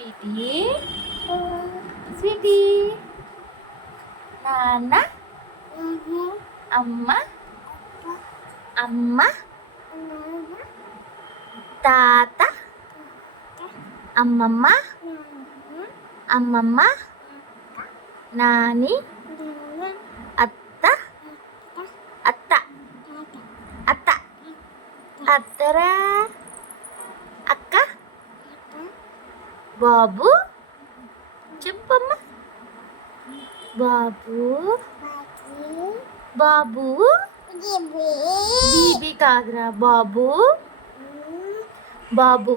Sweety. Sweety. నాన్న. అమ్మ. అమ్మ. తాత. అమ్మమ్మ. అమ్మమ్మ. నాని. అత్త. అత్త. అత్త. అత్తరా. బాబు చెప్పమ్మ. బాబు బాబు బీబీ కాదురా బాబు. బాబు?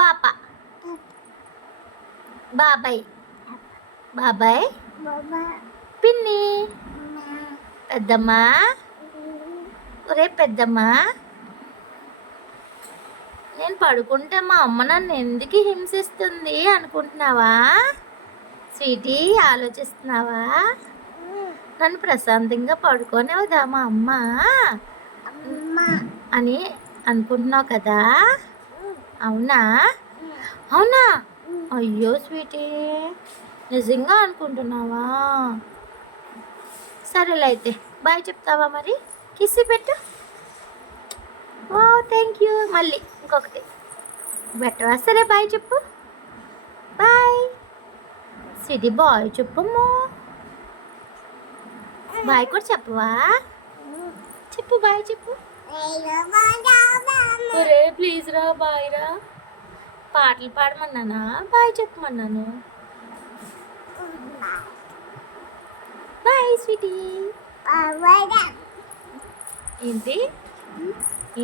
పాప. బాబాయ్. బాబాయ్. పిన్ని. పెద్దమ్మా. ఒరే పెద్దమ్మా. నేను పడుకుంటే మా అమ్మ నన్ను ఎందుకు హింసిస్తుంది అనుకుంటున్నావా? స్వీటీ ఆలోచిస్తున్నావా? నన్ను ప్రశాంతంగా పడుకోనివదా మా అమ్మ? అని అనుకుంటున్నావు కదా? అవునా? అవునా? అయ్యో స్వీటీ నిజంగా అనుకుంటున్నావా? సరేలే అయితే బాయ్ చెప్తావా మరి? కిసి పెట్టు. ఓ థ్యాంక్ యూ మళ్ళీ. ఇంకొకటి. బెట్టవా సరే బాయ్ చెప్పు. బాయ్ సిటీ బాయ్ చెప్పమ్మా బాయ్ కూడా చెప్పవా? చెప్పు బాయ్ చెప్పు. ఒరే ప్లీజ్ రా బాయ్ రా. పాటలు పాడమన్నానా? బాయ్ చెప్పమన్నాను. బాయ్ స్వీటీ ఏంటి?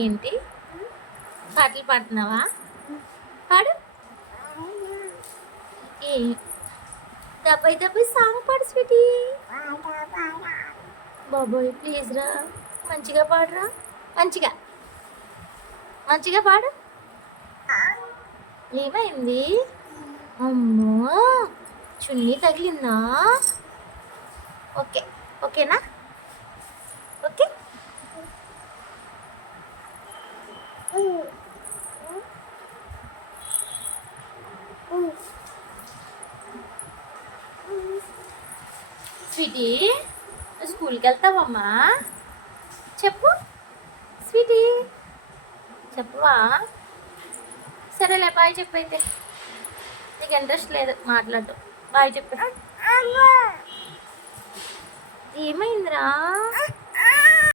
ఏంటి? పాటలు పాడుతున్నావా? పాడు. ఏ. దబ్బాయి దబ్బాయి సాంగ్ పాడు స్వీటీ. బాబోయ్ ప్లీజ్ రా. మంచిగా పాడురా. మంచిగా. మంచిగా పాడు. ఏమైంది? అమ్మో. చున్నీ తగిలిందా? ఓకే. ఓకేనా ఓకే స్వీటీ? స్కూల్కి వెళ్తావమ్మా చెప్పు. స్వీటీ? చెప్పవా? సరేలే బాయ్ చెప్పైతే నీకు ఇంట్రెస్ట్ లేదు మాట్లాడటం బాయ్ చెప్పు. ఏమైందిరా?